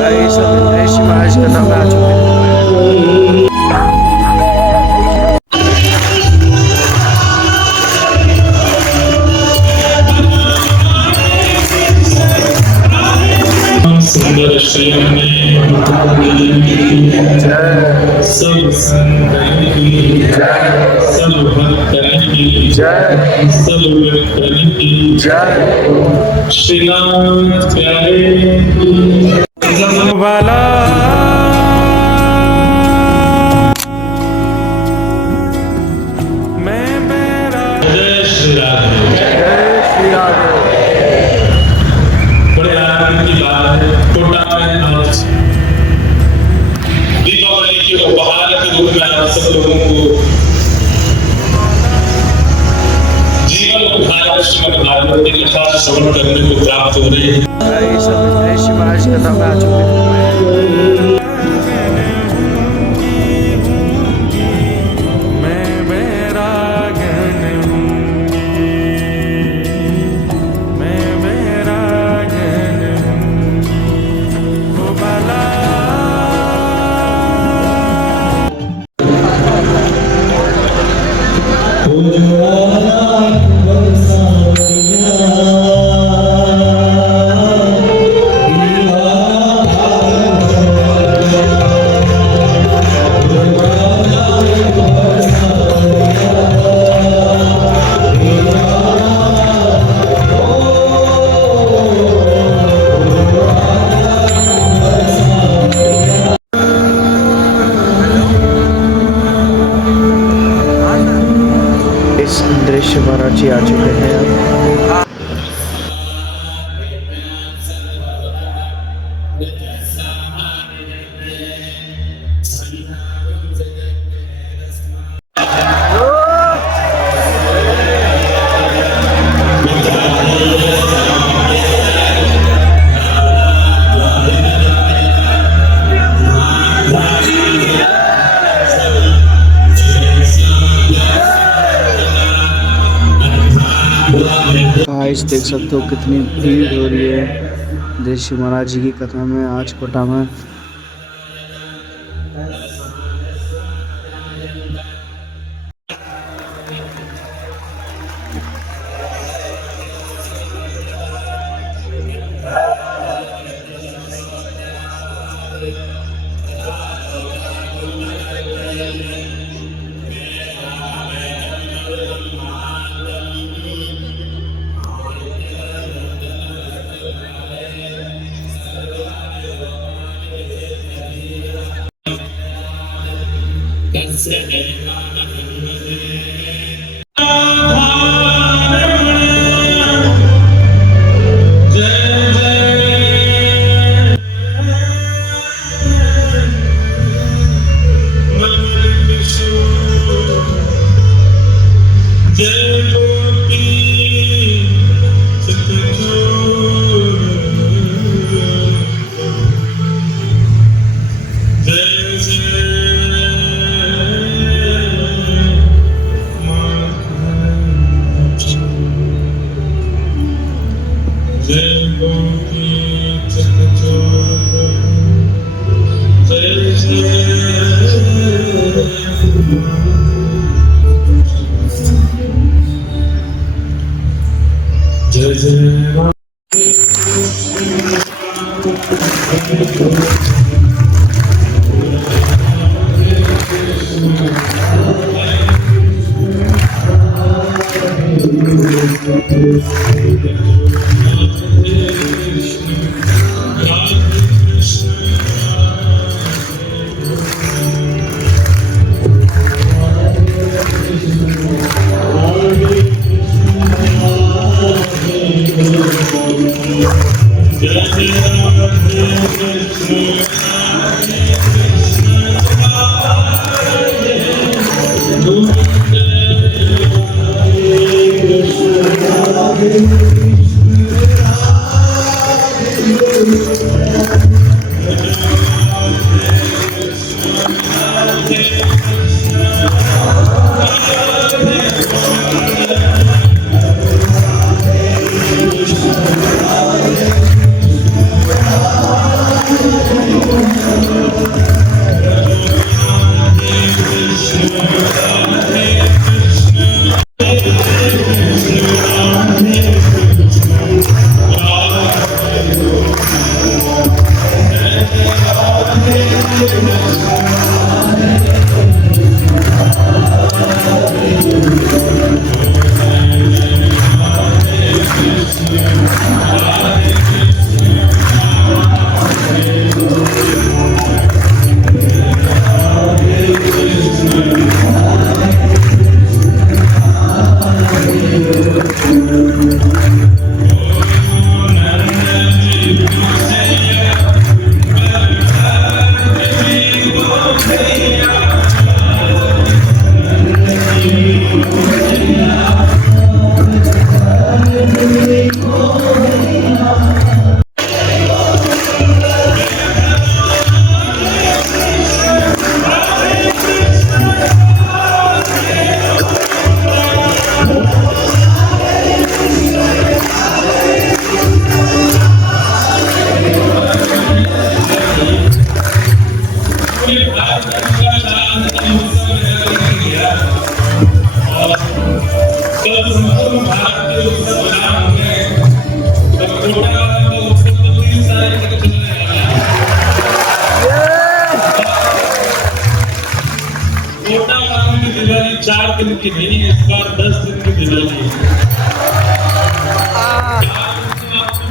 ये सब इंद्रेश महाराज कथा में आ चुके हैं। सुंदर श्याम सब संतन की जय, सब भक्तन की जय, सब भक्तन की जय। श्रीनाथ प्यारे वाला मैं मेरा। जय श्री राधे, जय श्री राधे। बड़े आनंद की बात है। कोटा में आज दीपावली के उपहार के रूप में आप सब लोगों को जीवन उपहार श्रीमद् भागवत की कथा श्रवण करने को प्राप्त हो रही है। ये सब इंद्रेश महाराज कथा में आ चुके हैं। इंद्रेश महाराज जी आ चुके हैं। गाइस देख सकते हो कितनी भीड़ हो रही है इंद्रेश महाराज जी की कथा में आज कोटा में। दिवाली 4 दिन की नहीं है, इस बार 10 दिन की दिवाली है।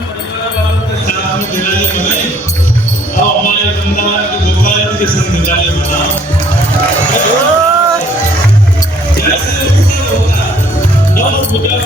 परिवार वालों के साथ में दिवाली मनाई और हमारे वृंदावन के गोपाल जी के संग दिवाली मनाओ। जैसे होगा बहुत बुरा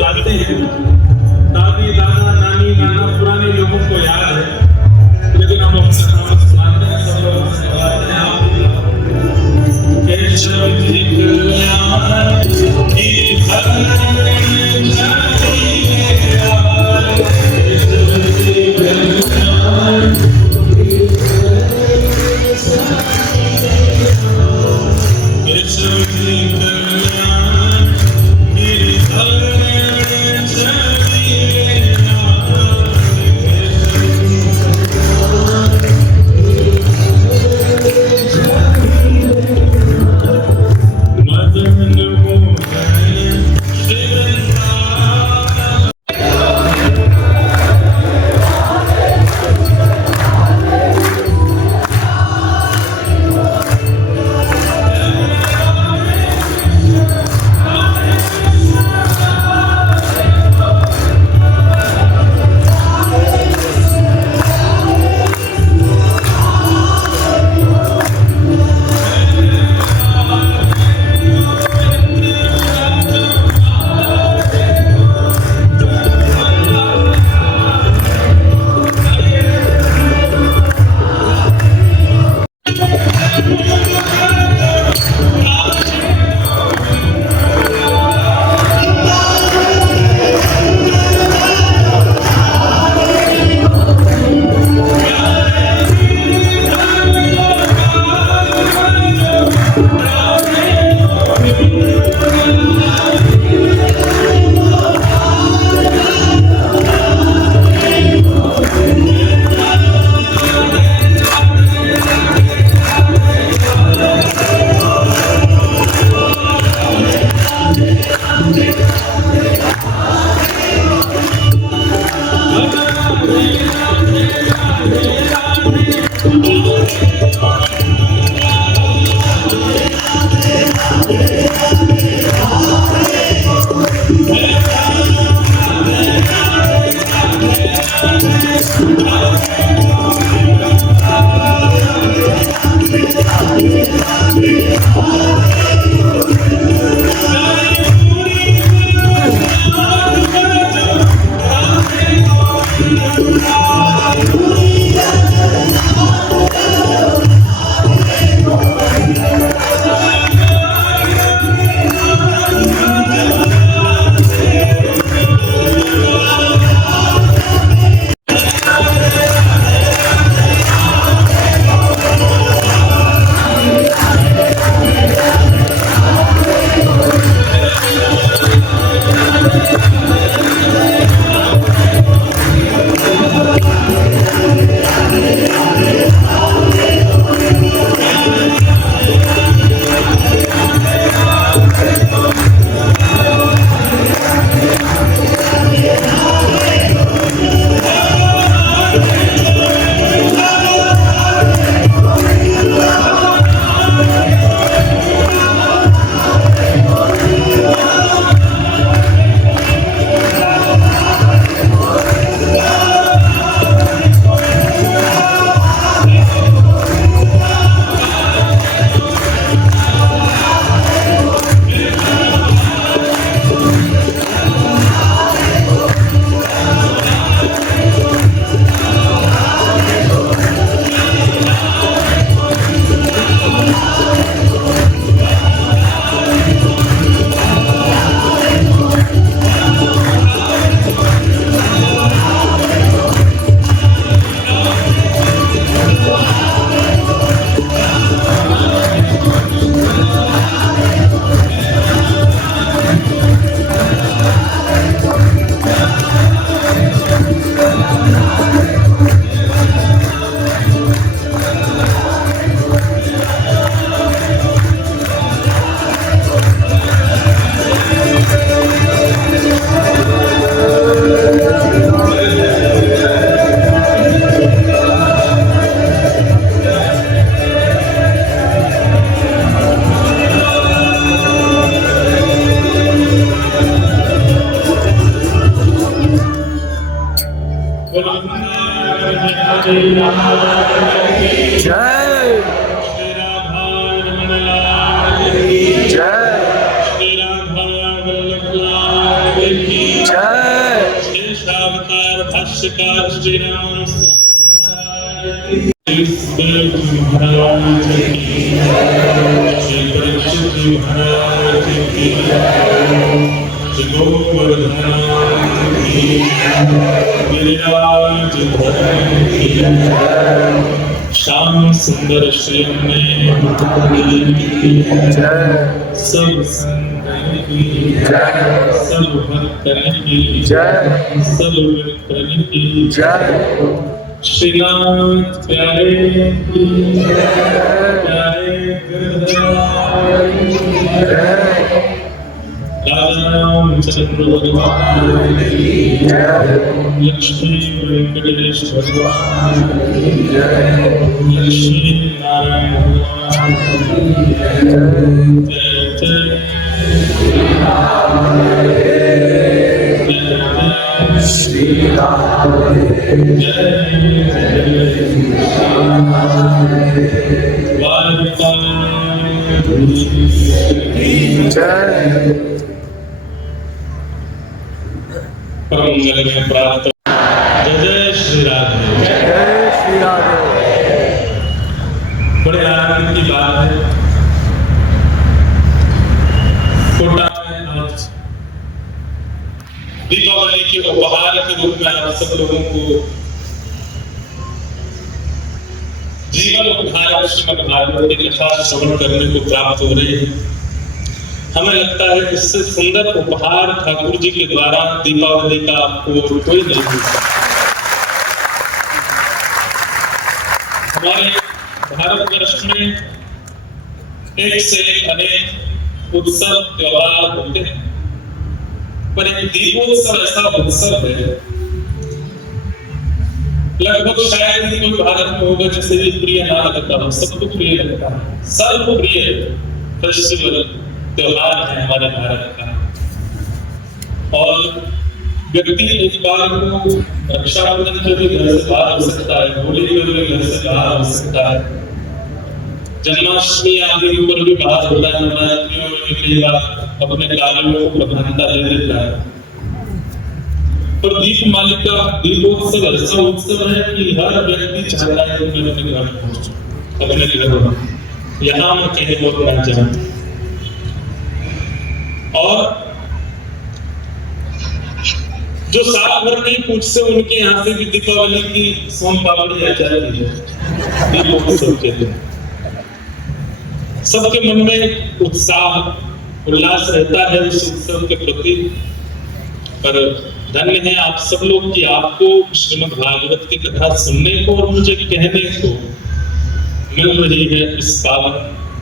गाते हैं। दादी दादा नानी नाना पुराने लोगों को याद है, लेकिन हम अपने नाम सुनाते हैं, सब लोग सुनाते हैं। आप केशव जी कल्याण की भगवान जानी मेरा केशव जी कल्याण केशव जी कल्याण मेरे भगवान जानी मदन मोहन भाष्यकार श्री राम श्याम सुंदर श्री सब सब भक्तन की जय, सब भक्तन की जय। श्रीनाथ प्यारे रामचंद्र भगवान लक्ष्मी वेंकटेश भगवान लक्ष्मी नारायण भगवान जय जय श्री राम मंगल में प्राप्त जय जय श्री राधे जय श्री राधे। बड़े आनंद की बात है, कोटा में आज दीपावली के उपहार के रूप में आप सब लोगों को जीवन उपहार श्रीमद् भागवत की कथा श्रवण करने को प्राप्त हो रही है। हमें लगता है इससे सुंदर उपहार ठाकुर जी के द्वारा दीपावली का आपको कोई नहीं मिलता। हमारे भारतवर्ष में एक से एक अनेक उत्सव त्योहार होते हैं, पर एक दीपोत्सव ऐसा उत्सव है लगभग शायद ही कोई भारत में होगा जिसे ये प्रिय ना लगता हो। सबको प्रिय लगता है, सर्व प्रिय फेस्टिवल त्योहार है हमारे भारत का। और व्यक्ति एक बार को रक्षाबंधन के भी घर से बाहर हो सकता है, होली के भी घर से बाहर हो सकता है, जन्माष्टमी आदि पर भी बाहर होता है, नवरात्रियों में कई बार अपने कार्यों को प्रधानता दे देता है। पर दीपमालिका दीपोत्सव ऐसा उत्सव है कि हर व्यक्ति चाहता है कि मैं अपने घर पहुंचूं, अपने घर यहाँ मैं कहीं और ना जाऊं। और जो साल भर नहीं पूछते उनके यहाँ से भी दीपावली की सोन पापड़ी आ जाती है दीपोत्सव के दिन। सबके मन में उत्साह उल्लास रहता है उस उत्सव के प्रति। पर धन्य है आप सब लोग कि आपको श्रीमद् भागवत की कथा सुनने को और मुझे कहने को मिल रही है इस पावन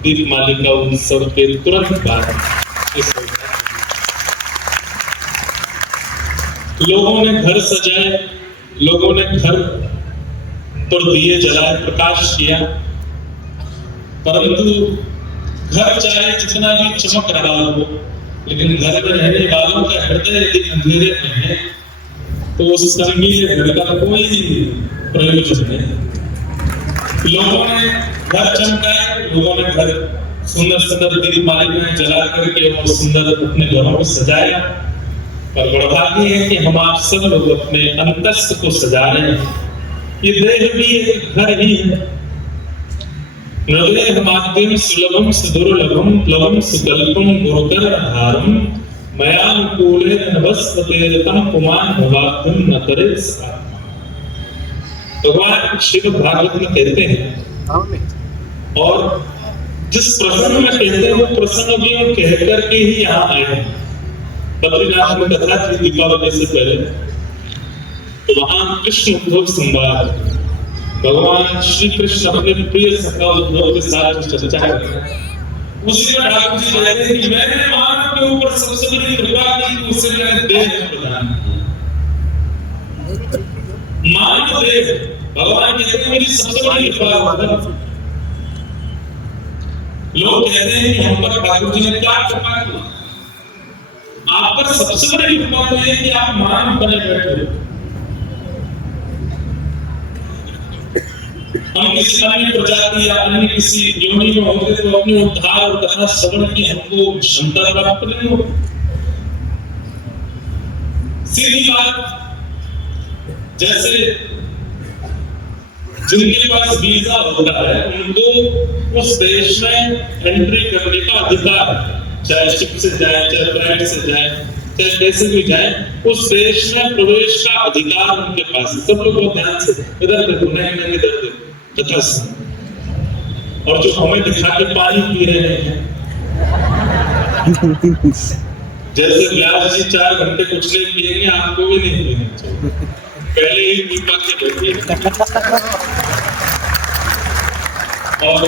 दीपमालिका उत्सव के तुरंत बाद। लोगों ने घर सजाए, लोगों ने घर पर दिए जलाए, प्रकाश किया, परंतु घर चाहे जितना भी चमक रहा हो, लेकिन घर में रहने वालों का हृदय यदि अंधेरे में है तो उस रंगीले घर का कोई प्रयोजन नहीं। लोगों ने घर चमकाए, लोगों ने घर सुंदर सुंदर दीपमालिकाएं जला करके और सुंदर अपने घरों को सजाया। पर दुर्भाग्य है कि हम आप सब लोग अपने अंतस्थ को सजा रहे हैं। ये देह भी एक घर ही है। हृदय माध्यम सुलभम सुदुर्लभम प्लवम सुकल्पम गुरुकर आहारम मयानुकूले नवस्पतेरतम पुमान भवाक्तम नतरे सा। भगवान शिव भागवत में कहते हैं और जिस प्रसंग में कहते हैं वो प्रसंग भी हम कह करके ही यहाँ आए हैं। बद्रीनाथ में कथा थी दीपावली से पहले, तो वहां कृष्ण उद्धव संवाद, भगवान श्री कृष्ण अपने प्रिय सखा उद्धव के साथ चर्चा करते हैं। उसी में ठाकुर जी कहते हैं कि मैंने मानव के ऊपर सबसे बड़ी कृपा की कि उसे मैंने देह प्रदान किया। मानव देह, भगवान कहते हैं मेरी सबसे बड़ी कृपा। लोग कहते हैं कि हम पर ठाकुर जी ने क्या कृपा की? आप पर सबसे बड़ी कृपा है कि आप मानव बने बैठे हो। हम किसी अन्य प्रजाति या अन्य किसी योनि में होते तो अपने उद्धार और कथा श्रवण की हमको क्षमता प्राप्त नहीं हो। सीधी बात, जैसे जिनके पास वीजा होता है उनको उस देश में एंट्री करने का अधिकार है, चाहे शिप से जाए, चाहे फ्लाइट से जाए, चाहे कैसे भी जाए, उस देश में प्रवेश का अधिकार उनके पास है। सब लोग बहुत ध्यान से इधर देखो, नहीं इधर देखो, और जो हमें दिखा के पानी पी रहे हैं, जैसे व्यास जी 4 घंटे कुछ नहीं पिएंगे, आपको भी नहीं पीना चाहिए, पहले ही पी पा के बैठिए। और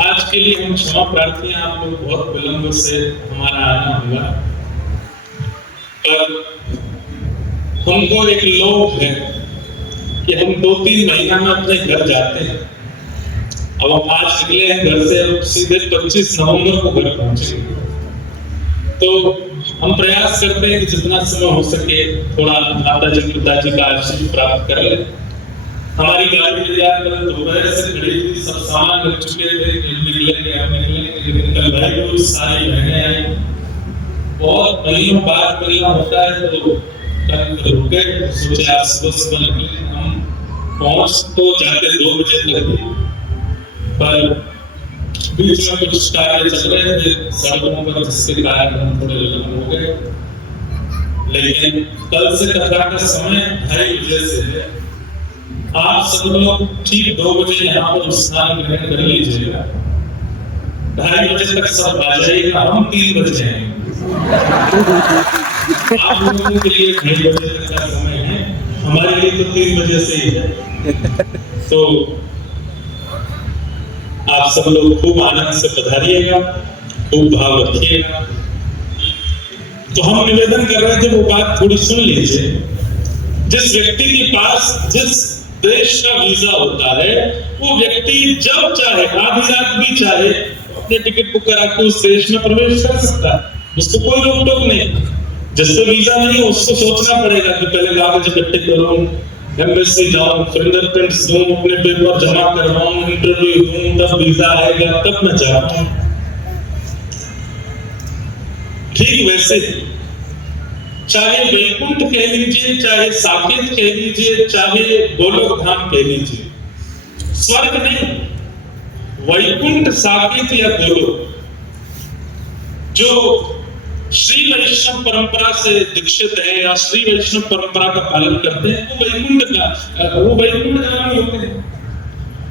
आज के लिए हम क्षमा प्रार्थी हैं, आप लोग बहुत विलंब से हमारा आना हुआ, पर हमको एक लोभ है कि हम 2-3 महीना में अपने घर जाते हैं। अब हम आज निकले हैं घर से, अब सीधे 25 नवंबर को घर पहुंचेंगे, तो हम प्रयास करते हैं कि जितना समय हो सके थोड़ा माता जी पिताजी का आशीर्वाद प्राप्त कर ले। हमारी गाड़ी तैयार कर दोपहर से खड़ी थी, सब सामान रख चुके थे, निकलेंगे अब निकलेंगे, लेकिन कल भाई को सारी बहनें आई, बहुत महीनों बाद मिलना होता है, तो रुके, सोचे आज सुबह निकले। हम पहुंच तो जाते 2 बजे तक, पर बीच में कुछ कार्य चल रहे थे सड़कों पर, जिसके कारण हम थोड़े विलंब हो गए। लेकिन कल से कथा का समय 2:30 बजे से है, आप सब लोग ठीक 2 बजे यहाँ पर स्नान ग्रहण कर लीजिएगा, 2:30 बजे तक सब आ जाएगा, हम 3 बजे आएंगे। आप लोगों के लिए 2:30 बजे तक का समय है, हमारे लिए तो 3 बजे से ही है। तो आप सब लोग खूब आनंद से पधारिएगा, खूब भाव रखिएगा। तो हम निवेदन कर रहे थे, वो बात थोड़ी सुन लीजिए। जिस व्यक्ति के पास जिस देश का वीजा होता है, वो व्यक्ति जब चाहे, आधी रात भी चाहे, अपने टिकट बुक करा के उस देश में प्रवेश कर सकता है, उसको कोई रोक टोक नहीं। जिससे वीजा नहीं है उसको सोचना पड़ेगा कि पहले कागज इकट्ठे करूं, एम्बेसी जाऊं, फिंगरप्रिंट्स दूं, अपने पेपर जमा करवाऊं, इंटरव्यू दूं, तब वीजा आएगा, तब मैं जाऊं। ठीक वैसे चाहे वैकुंठ कह लीजिए, चाहे साकेत कह लीजिए, चाहे गोलोक धाम कह लीजिए, स्वर्ग नहीं, वैकुंठ, साकेत या गोलोक, जो श्री वैष्णव परंपरा से दीक्षित है या श्री वैष्णव परंपरा का पालन करते हैं, वो वैकुंठ गामी होते हैं।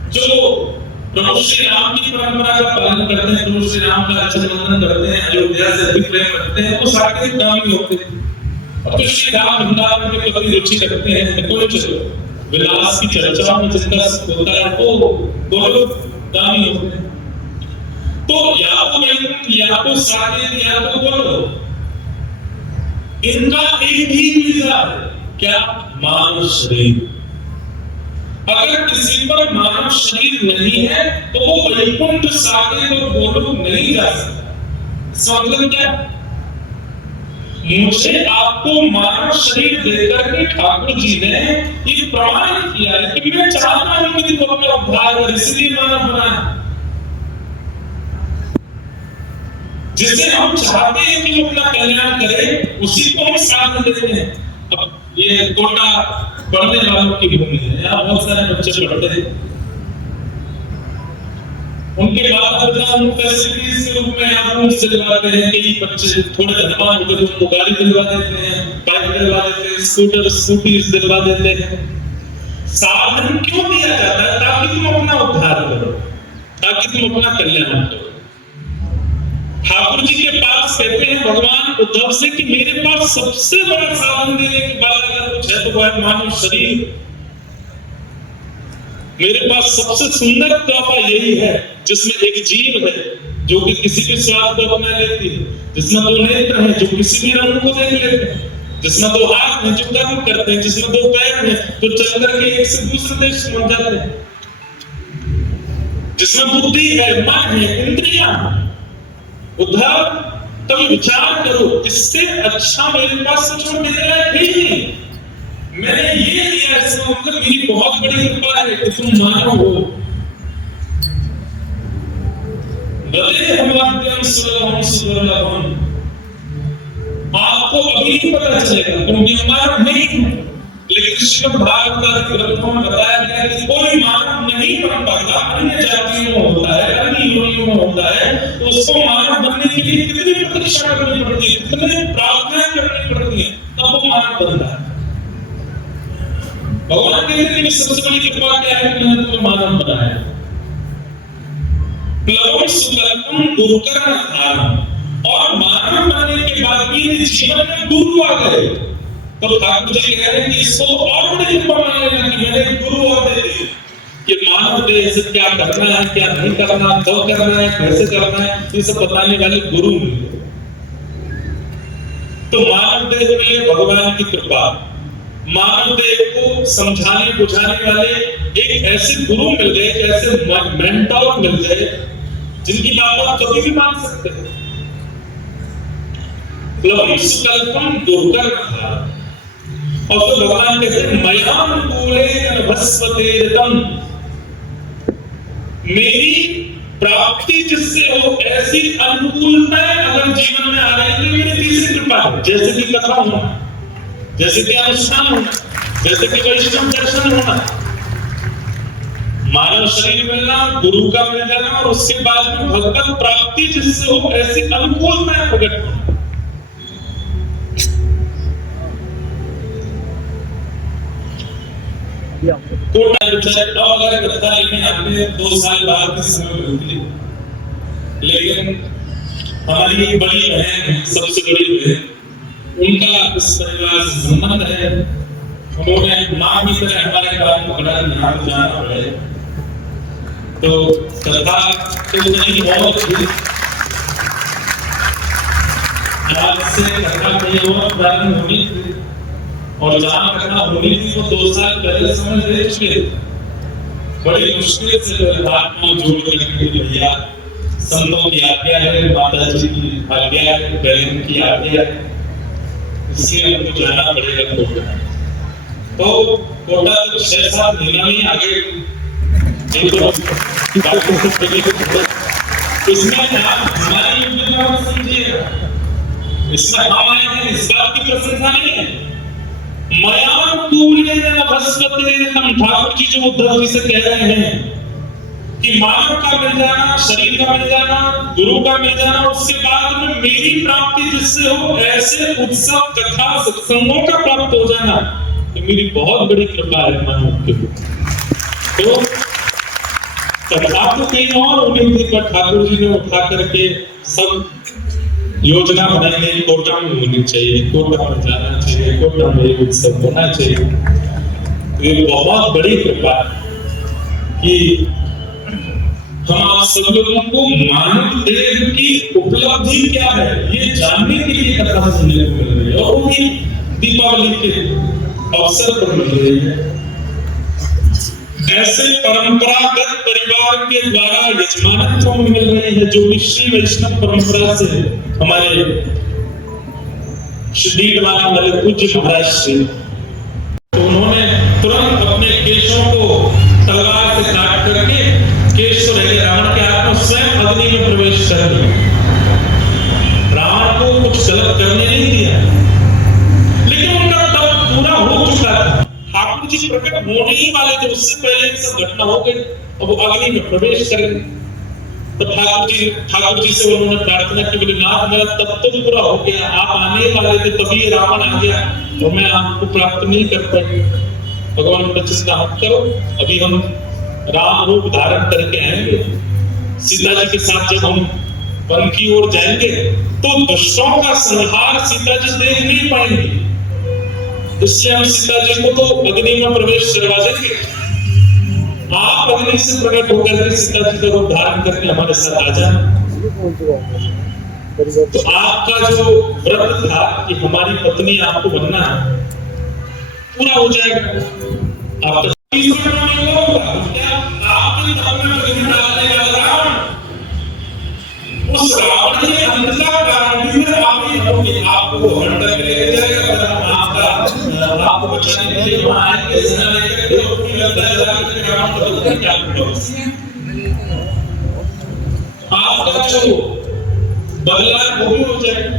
जो प्रभु श्री राम की परंपरा का पालन करते हैं, प्रभु श्री राम का रक्षा बंधन करते हैं, अयोध्या से अधिक प्रेम रखते हैं, वो साकेत गामी होते हैं। और जो श्री राम वृंदावन में कभी रुचि रखते हैं, विलास की चर्चा में जिनका होता है, वो गोलोक गामी होते हैं। तो या तो वैकुंठ, या तो साकेत, या तो गोलोक, इनका एक ही वीजा है, क्या? मानव शरीर। अगर किसी पर मानव शरीर नहीं है तो वो वैकुंठ, साकेत और गोलोक नहीं जा सकता। इसका मतलब क्या? मुझे आपको मानव शरीर देकर के ठाकुर जी ने ये प्रमाण किया है कि मैं चाहता हूं कि तुम अपना उद्धार कर, इसलिए मानव बनाया। जिसे हम चाहते हैं कि वो अपना कल्याण करे, उसी को हम साथ देते हैं। अब ये कोटा पढ़ने वालों की भूमि है, यहाँ बहुत सारे बच्चे पढ़ते हैं, उनके माता पिता उनको फैसिलिटीज के रूप में यहाँ रूम दिलवाते हैं। कई बच्चे थोड़े धनवान होते हैं, उनको गाड़ी दिलवा देते हैं, बाइक दिलवा देते हैं, स्कूटीज दिलवा देते हैं। साधन क्यों दिया जाता है? ताकि तुम अपना उद्धार करो, ताकि तुम अपना कल्याण करो। ठाकुर जी के पास कहते हैं भगवान उद्धव से कि मेरे पास सबसे बड़ा साधन देने के बाद अगर कुछ है तो वह मानव शरीर। मेरे पास सबसे सुंदर तोहफा यही है, जिसमें एक जीव है जो कि किसी भी स्वाद को अपना लेती है, जिसमें 2 नेत्र हैं जो किसी भी रंग को देख लेते हैं, जिसमें 2 हाथ हैं जो कर्म करते हैं, जिसमें 2 पैर हैं जो चल करके एक से दूसरे देश पहुंच जाते हैं, जिसमें बुद्धि है, मन है, इंद्रियां। उद्धव, तभी विचार करो, इससे अच्छा मेरे पास सच में मेरे लायक है ही नहीं। मैंने ये दिया, इसका मतलब मेरी बहुत बड़ी कृपा है कि तुम मानो हो। भले हमारे आपको अभी नहीं पता चलेगा क्योंकि हमारा नहीं है, लेकिन श्रीमद् भागवत ग्रंथों में बताया गया कि कोई मानव नहीं बन पाता, अन्य जातियों में होता है, अन्य योनियों में होता है, तो उसको मानव बनने के लिए कितनी प्रतीक्षा करनी पड़ती है, कितनी प्रार्थनाएं करनी पड़ती है, तब वो मानव बनता है। भगवान कहते हैं कि सबसे बड़ी कृपा क्या है कि मैंने तुम्हें मानव बनाया। प्लवम सुकल्पम दुर्कर्म धारम, और मानव बनने के बाद भी जीवन में गुरु आ गए, तो ठाकुर जी कह रहे हैं कि इसको और बड़ी कृपा मान लेना कि मैंने गुरु और दे दी कि मानव देह से क्या करना है, क्या नहीं करना, कब करना है, कैसे करना है, ये सब बताने वाले गुरु मिले। तो मानव देह में भगवान की कृपा, मानव देह को समझाने बुझाने वाले एक ऐसे गुरु मिल गए, एक ऐसे मेंटोर मिल गए जिनकी बात आप कभी भी मान सकते हैं। प्लवम दुर्कर्म, और फिर भगवान कहते हैं मयानुकूलेन भस्वतेरतम, मेरी प्राप्ति जिससे हो ऐसी अनुकूलताएं अगर जीवन में आ रही है, मेरी तीसरी कृपा है। जैसे कि कथा होना, जैसे कि अनुष्ठान होना, जैसे कि वैष्णव दर्शन होना, मानव शरीर मिलना, गुरु का मिल जाना, और उसके बाद में भगवत प्राप्ति जिससे हो ऐसी अनुकूलताएं प्रकट होना। आपने 2 साल बाद की समय मिलती, लेकिन हमारी एक बड़ी बहन है, सबसे बड़ी बहन, उनका इस परिवार से संबंध है। उन्होंने माँ की तरह हमारे काम को पकड़ा, यहाँ जाना पड़े, तो कथा तो नहीं बहुत थी, आज से कथा कहीं और प्रारंभ होनी थी, और जहां कथा होनी थी वो 2 साल पहले समझ ले चुके थे। बड़ी मुश्किल से बात को जोड़ करके भैया संतों की आज्ञा है, माता जी की आज्ञा है, बहन की आज्ञा है, इसलिए हमको जाना पड़ेगा कोटा। तो कोटा तो 6-7 महीना में आगे इसमें आप हमारी योग्यता समझिएगा, इसमें हम आए हैं इस बात की प्रशंसा नहीं है। ठाकुर जी जो उद्धव जी से कह रहे हैं कि मानव का मिल जाना, शरीर का मिल जाना, गुरु का मिल जाना, उसके बाद में मेरी प्राप्ति जिससे हो ऐसे उत्सव कथा सत्संगों का प्राप्त हो जाना, तो मेरी बहुत बड़ी कृपा है मानव के ऊपर। तो कथा तो कहीं और उम्मीद थी, पर ठाकुर जी ने उठा करके सब योजना बनाई गई, कोटा में होनी चाहिए, कोटा में जाना चाहिए, कोटा में एक उत्सव होना चाहिए। ये बहुत बड़ी कृपा कि हम आप सब लोगों को मानव देह की उपलब्धि क्या है ये जानने के लिए कथा सुनने को मिल रही है, और वो भी दीपावली के अवसर पर मिल रही है। ऐसे परंपरागत परिवार के द्वारा यजमानत्व मिल रही है, जो श्री वैष्णव परंपरा से हमारे श्री वाला वाले पूज्य महाराज श्री, तो उन्होंने तुरंत अपने केशों को तलवार से काट करके केश तो रहे रावण के हाथ में, स्वयं अग्नि में प्रवेश कर दिया। रावण को कुछ गलत करने नहीं दिया, लेकिन उनका तब पूरा हो चुका था। ठाकुर जी प्रकट होने ही वाले थे, उससे पहले सब घटना हो गई, अब वो अग्नि में प्रवेश कर गए। तो ठाकुर जी से उन्होंने प्रार्थना की, बोले नाथ मेरा तब तो पूरा हो गया, आप आने वाले थे तभी रावण आ गया और मैं आपको प्राप्त नहीं कर पाई। भगवान बोले चिंता मत करो, अभी हम राम रूप धारण करके आएंगे, सीता जी के साथ जब हम वन की ओर जाएंगे तो दुष्टों का संहार सीता जी देख नहीं पाएंगे, इसलिए हम सीता जी को तो अग्नि में प्रवेश करवा देंगे। आप अग्नि से प्रकट होकर के सीता जी का रूप धारण करके हमारे साथ आ जाए। तो आपका जो व्रत था कि हमारी पत्नी आपको बनना है, पूरा हो जाएगा। आपका उस रावण के अंत का कारण भी आपको हंटर लेके जाएगा, आपको बचाने के लिए वहां आएंगे, सेना लेकर के अपनी लंका जला के रावण को बदल क्या करेंगे। आपका जो बदला है वो भी हो जाएगा।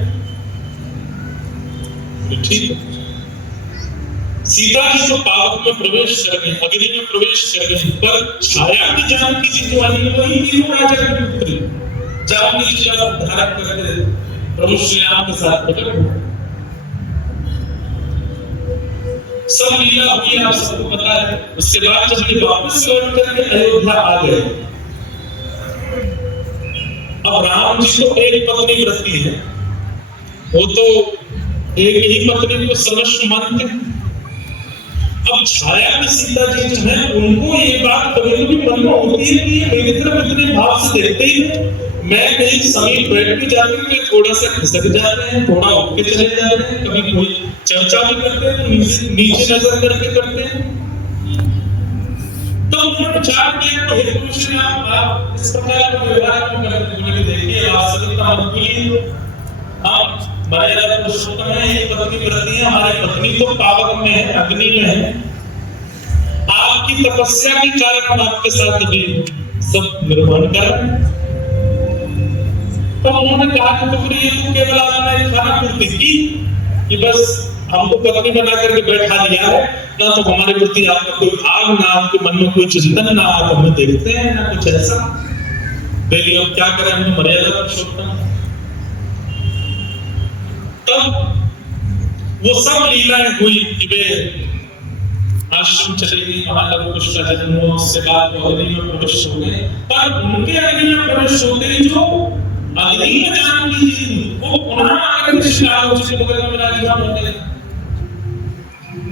ठीक है, सीता जी तो पावक में प्रवेश कर गए, अग्नि में प्रवेश कर गए, पर छाया में जानकी जी जो आई वही तीनों राजा की पुत्री जानकी जी का धारण करके प्रभु श्री राम के साथ प्रकट हुए। सब लीला हुई आप सबको पता है। उसके बाद जब ये वापस लौट करके अयोध्या आ गए, अब राम जी तो एक पत्नी व्रती है, वो तो एक ही पत्नी को सर्वस्व मानते हैं। अब छाया में सीता जी जो है उनको ये बात कभी कभी मन में होती है कि मेरी तरफ इतने भाव से देखते ही मैं कहीं समीप बैठ भी जाती हूँ, थोड़ा सा खिसक जाते हैं, थोड़ा उठ के चले जाते हैं, कभी कोई चर्चा भी करते हैं तो नीचे नजर करके करते हैं। तो उन्होंने विचार किया कि हे पुरुष आप इस प्रकार का व्यवहार क्यों करते हैं। बोले देखिए वास्तविकता मत भूलिए, आप मर्यादा पुरुषोत्तम है, ये पत्नी व्रती है, हमारी पत्नी तो पावक में है, अग्नि में है। आपकी तपस्या के कारण हम आपके साथ अभी सब निर्माण कर रहे हैं। तो उन्होंने कहा कि तुमने ये तो केवल आपने खाना पूर्ति की कि बस हमको पत्नी बना करके बैठा दिया है, ना तो हमारे प्रति आपका कोई भाव, ना आपके मन में कोई चिंतन, ना आप हमें देखते हैं, ना कुछ ऐसा। देखिए अब क्या करें, हमने मर्यादा पुरुषोत्तम। तब वो सब लीलाएं हुई कि वे आश्रम चली गई, वहां लवकुश का जन्म हुआ, उससे बाद वो अग्नि में प्रवेश हो गए। पर उनके अग्नि में प्रवेश होते ही जो अग्नि में जानकी जी थी वो पुनः आकर कृष्ण जी के बगल में विराजमान हो गए,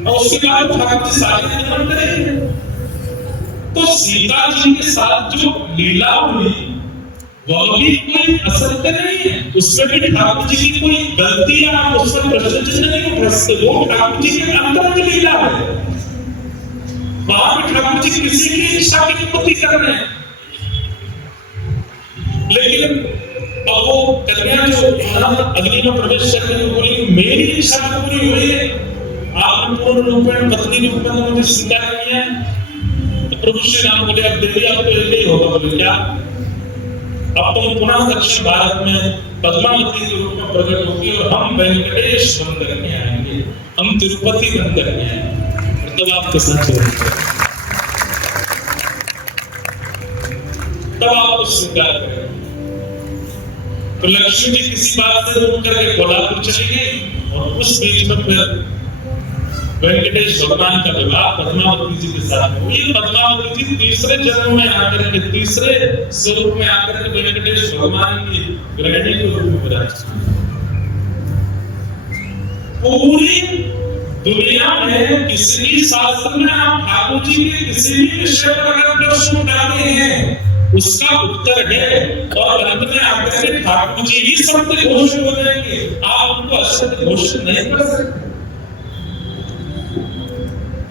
और उसके बाद ठाकुर जी सारे जन्म करेंगे। तो सीता जी के साथ जो लीला हुई वह भी कोई असत्य नहीं है, उसमें भी ठाकुर जी की कोई गलती या उस पर प्रश्न चिन्ह नहीं उठ सकते। वो ठाकुर जी के अंतर की लीला है, वहां पे ठाकुर जी किसी की इच्छा की पूर्ति कर रहे हैं। लेकिन अब वो कन्या जो अग्नि में प्रवेश कर रही बोली मेरी इच्छा पूरी हुई है, आपने पूर्ण रूप में पत्नी रूप में मुझे स्वीकार किया है। तो प्रभु श्री राम बोले अब देवी आपको यही होगा। बोले क्या? अब तुम पुनः दक्षिण भारत में पद्मावती के रूप में प्रकट होगी और हम वेंकटेश बन करके आएंगे, हम तिरुपति बन करके आएंगे, तब आपके साथ तब आप उस स्वीकार करेंगे। तो लक्ष्मी जी किसी बात से रोक करके कोल्हापुर चली गई और उस बीच में फिर वेंकटेश भगवान का विवाह पद्मावती जी के साथ हुआ। ये पद्मावती जी तीसरे जन्म में आकर के, तीसरे स्वरूप में आकर के वेंकटेश भगवान की गृहिणी के रूप में विराजमान। पूरी दुनिया में किसी भी शास्त्र में आप ठाकुर जी के किसी भी विषय पर अगर प्रश्न उठाते हैं उसका उत्तर है, और अंत में आकर के ठाकुर जी ही सत्य घोषित हो जाएंगे, आप उनको असत्य घोषित नहीं कर सकते।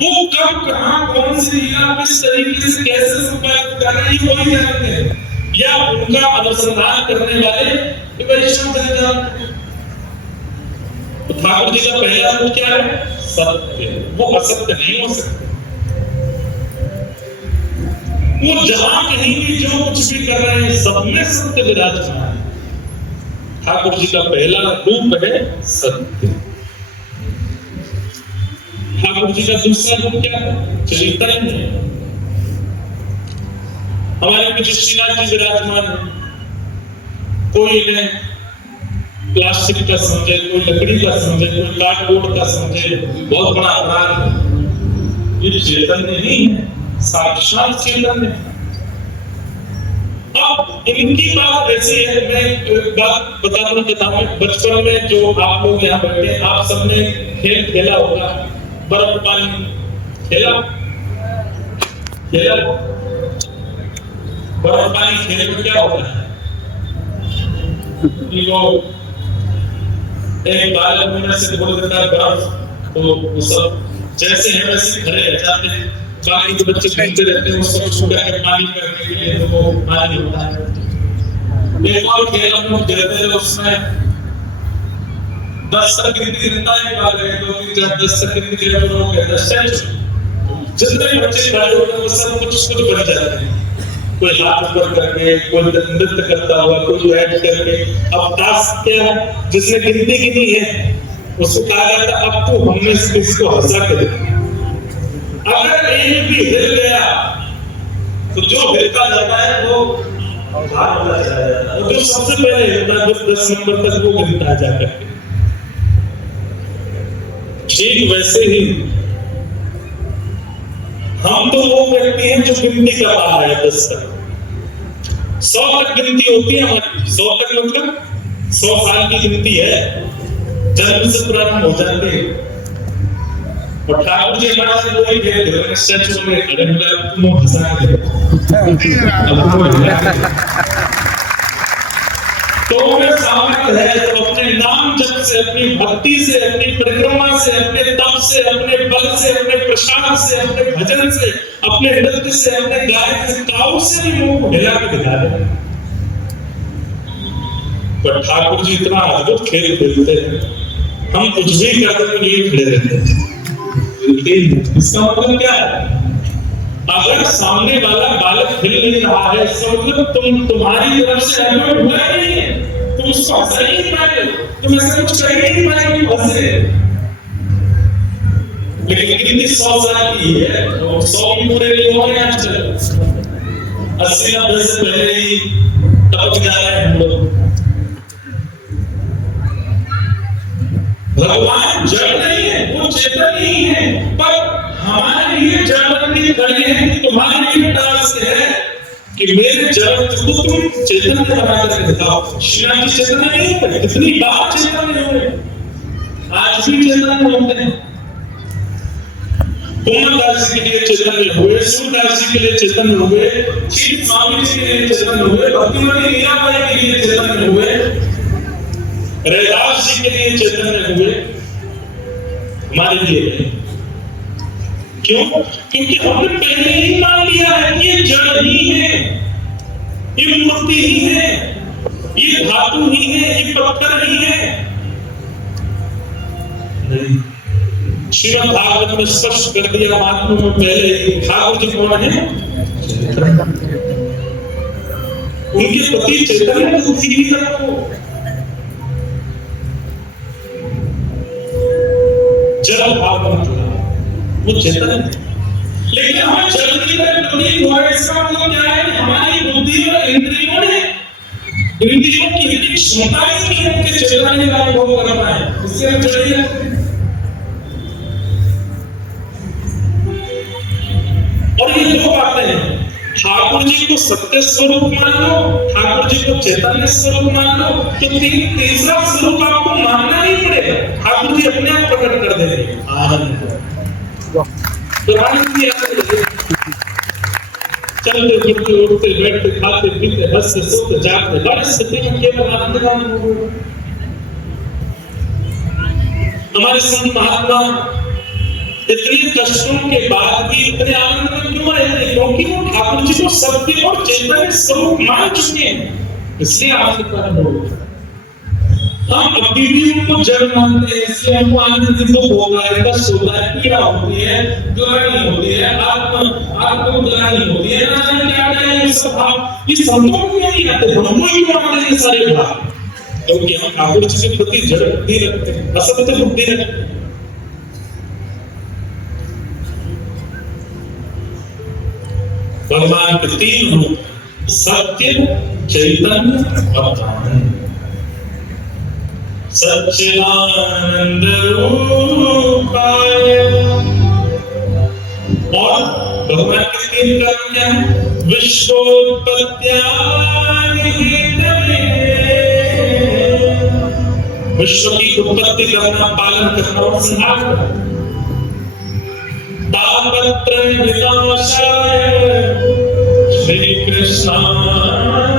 वो कब कहां कौन सी लीला किस तरीके से कैसे संपादित कर रहे हैं वही जानते हैं, या उनका अनुसंधान करने वाले वैष्णव जन जानते हैं। तो ठाकुर जी का पहला रूप क्या है? सत्य। वो असत्य नहीं हो सकते। वो जहां कहीं भी जो कुछ भी कर रहे हैं सब में सत्य विराजमान है। ठाकुर जी का पहला रूप है सत्य। ठाकुर जी का दूसरा रूप क्या है? चैतन्य। हमारे कुछ श्रीनाथ जी विराजमान है, कोई इन्हें प्लास्टिक का समझे, कोई लकड़ी का समझे, कोई कार्डबोर्ड का समझे, बहुत बड़ा अपराध है। ये चैतन्य नहीं है, साक्षात चैतन्य। अब इनकी बात ऐसी है, मैं एक बात बताना चाहता हूँ। बचपन में जो आप लोग यहाँ बैठे, आप सबने खेल खेला होगा, बर्फ पानी खेला, बर्फ पानी खेलने में क्या होता है कि वो एक बार लगने से बोल देता है बर्फ, तो वो सब जैसे हैं वैसे खड़े रह जाते हैं। बाकी तो बच्चे खेलते रहते हैं, उसको छुड़ा के पानी करने के लिए, तो वो पानी होता है। एक और खेल हम लोग खेलते हैं, उसमें 10 तक गिनती गिनता है बार है 2 3 4 10 तक गिनती गिनता है लोग कहते हैं स्टैचू जितने बच्चे बड़े होते हैं वो सब कुछ बन जाते हैं कोई हाथ ऊपर करके कोई नृत्य करता हुआ कोई ऐड करके अब टास्क क्या है जिसने गिनती गिनी है उसको कहा जाता है अब तो हमने इसको हंसा के देखा अगर एक भी हिल गया तो जो हिलता जाता है वो भाग होता चला जाता है जो सबसे पहले हिलता है 10 नंबर तक वो गिनता जाकर ठीक वैसे ही हम तो वो व्यक्ति हैं जो गिनती कर रहा है 10 तक 100 तक गिनती होती है हमारी 100 तक मतलब 100 साल की गिनती है जन्म से प्रारंभ हो जाते हैं और ठाकुर जी महाराज ने वही कह दिया सच में खड़े मिला तुम हंसा के तो मेरे सामने है तो अपने नाम जप से अपनी भक्ति से अपनी परिक्रमा से अपने तप से अपने बल से अपने प्रसाद से अपने भजन से अपने नृत्य से अपने गायन से काऊ से भी मुंह हिला के दिखा दे पर ठाकुर जी इतना अद्भुत खेल खेलते हैं हम कुछ भी करते हैं यही खड़े रहते हैं इसका मतलब क्या है अगर सामने वाला बालक हिल नहीं रहा है इसका मतलब तुम्हारी तरफ से एफर्ट हुआ नहीं है तुम उसको हंसा नहीं पाए तुम ऐसा कुछ कर नहीं पाए कि हंसे लेकिन कितनी 100 साल की है तो 100 भी पूरे नहीं हो रहे आजकल 80 से पहले ही टपक जा रहे हैं हम लोग भगवान जड़ नहीं है वो चेतन नहीं है पर हमारे लिए जड़ खड़ी है कि तुम्हारे लिए टास्क है कि मेरे जड़ को तुम चेतन बना कर दिखाओ श्री जी चेतन नहीं है कितनी बार चेतन नहीं हुए आज भी चेतन होते हैं पूर्णदास जी के लिए चेतन हुए सूरदास जी के लिए चेतन हुए श्री स्वामी जी के लिए चेतन हुए भक्तिमती मीराबाई के लिए चेतन हुए रैदास जी के लिए चैतन्य हुए हमारे लिए क्यों क्योंकि हमने पहले ही मान लिया है कि ये जड़ ही है ये मूर्ति ही है ये धातु ही है ये पत्थर ही है श्रीमद् भागवत में स्पष्ट कर दिया महात्मा में पहले ही ठाकुर जी कौन है उनके प्रति चैतन्य बुद्धि ही रखो जल भाव वो चेतन है लेकिन हमें जल की तरफ प्रतीत हो रहा है इसका मतलब क्या है कि हमारी बुद्धि और इंद्रियों की इतनी क्षमता ही नहीं है कि चेतन का अनुभव कर पाए इससे हम चलिए और ये दो बातें हैं ठाकुर जी को सत्य स्वरूप मान लो ठाकुर जी को चैतन्य स्वरूप मान लो तो तीसरा स्वरूप आपको मानना ही पड़ेगा ठाकुर जी अपने आप प्रकट कर देंगे चलते फिरते उठते बैठते खाते पीते हंसते सोते जागते हर स्थिति में केवल आनंद हमारे संत महात्मा इतने कष्टों के बाद भी इतने आनंद में क्यों रहते क्योंकि वो ठाकुर जी को सत्य और चैतन्य स्वरूप मान चुके हैं इसलिए आनंद प्राप्त हो हम अभी भी उनको जड़ मानते हैं इसलिए हमको आनंद दुख होता है कष्ट होता है पीड़ा होती है ग्लानि होती है आत्मग्लानि होती है ना जाने क्या क्या है सब भाव ये संतों को नहीं आते हमको क्यों आते हैं सारे भाव क्योंकि हम ठाकुर जी के प्रति जड़ बुद्धि रखते हैं असत्य बुद्धि रखते हैं भगवान के 3 रूप सत्य चैतन्य और ज्ञान सच्चिदानंद रूपाय और भगवान के 3 कर्म क्या है विश्वोत्पत्त्यादिहेतवे विश्व की उत्पत्ति करना पालन करना और संहार करना तापत्रय विनाशाय श्री कृष्णाय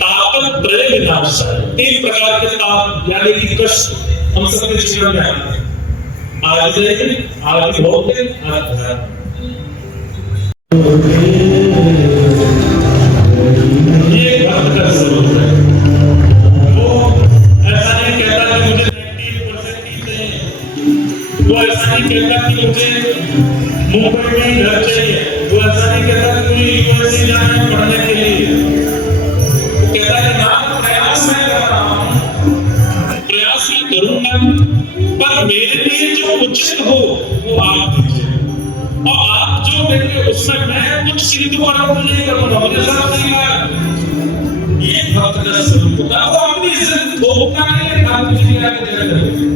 तापत्रय विनाशाय 3 प्रकार के ताप यानी कि कष्ट हम सबके जीवन में आते हैं आदि भौतिक ये भक्त का स्वरूप है नहीं कहता कि मुझे मुंबई में घर चाहिए, वो ऐसा नहीं कहता कि मुझे यूएसए जाना है पढ़ने के लिए। वो कहता है ना, प्रयास मैं कर रहा हूँ, प्रयास मैं करूंगा, पर मेरे लिए जो उचित हो वो आप दीजिए, और आप जो देंगे उसमें मैं कुछ सिंधु नहीं करूंगा, मुझे सब देगा। ये भक्त का स्वरूप होता है। वो अपनी इज्जत थोपना नहीं है, आप कुछ नहीं आके दे रहे।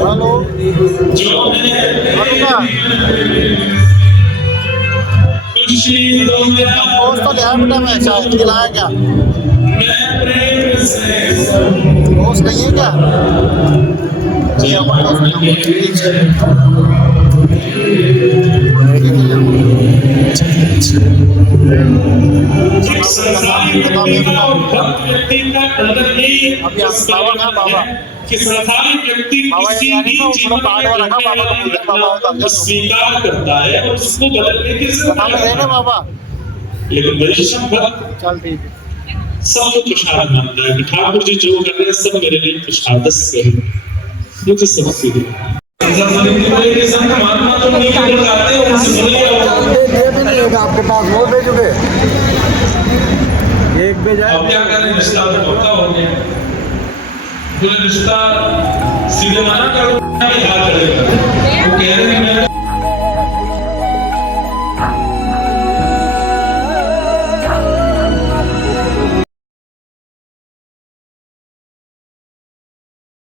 हेलो दोस्त तो लिया बेटा मैं चाय खिलाया क्या दोस्त नहीं है क्या जी हमारे स्वीकार करता है और उसको बदलने की बाबा लेकिन वैष्णव भक्त चल ठीक है सबको प्रसाद मानता है कि ठाकुर जी जो कर रहे हैं सब मेरे लिए प्रसाद से मुझे सब सीधे आपके पास वो भेजोगे एक भेजा अब क्या करें रिश्ता तो पक्का हो गया पूरा रिश्ता सीधे माना करो